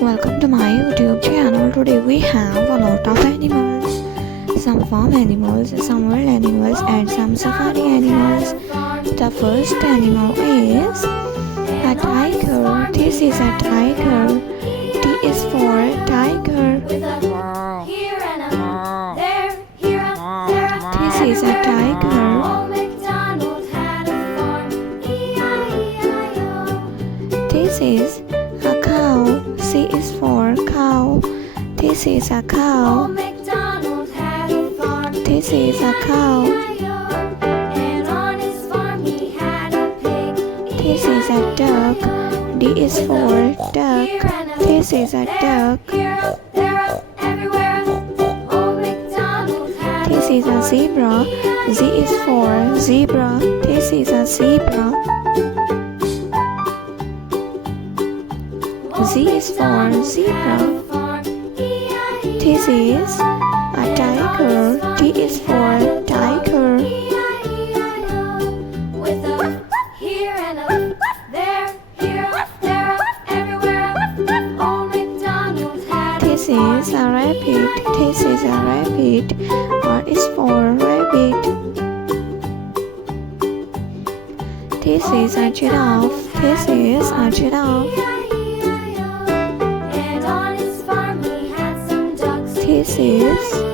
Welcome to my YouTube channel. Today we have a lot of animals. Some farm animals, some wild animals and some safari animals. The first animal is a tiger. This is a tiger. T is for tiger. This is a tiger. This is a cow. C is for cow. This is a cow. This is a cow. This is a duck. D is for duck. This is a duck. This is a zebra. Z is for zebra. This is a zebra. Z is for zebra. This is a tiger. T is for tiger. This is a rabbit. This is a rabbit. R is for rabbit. This is a giraffe. This is a giraffe. This is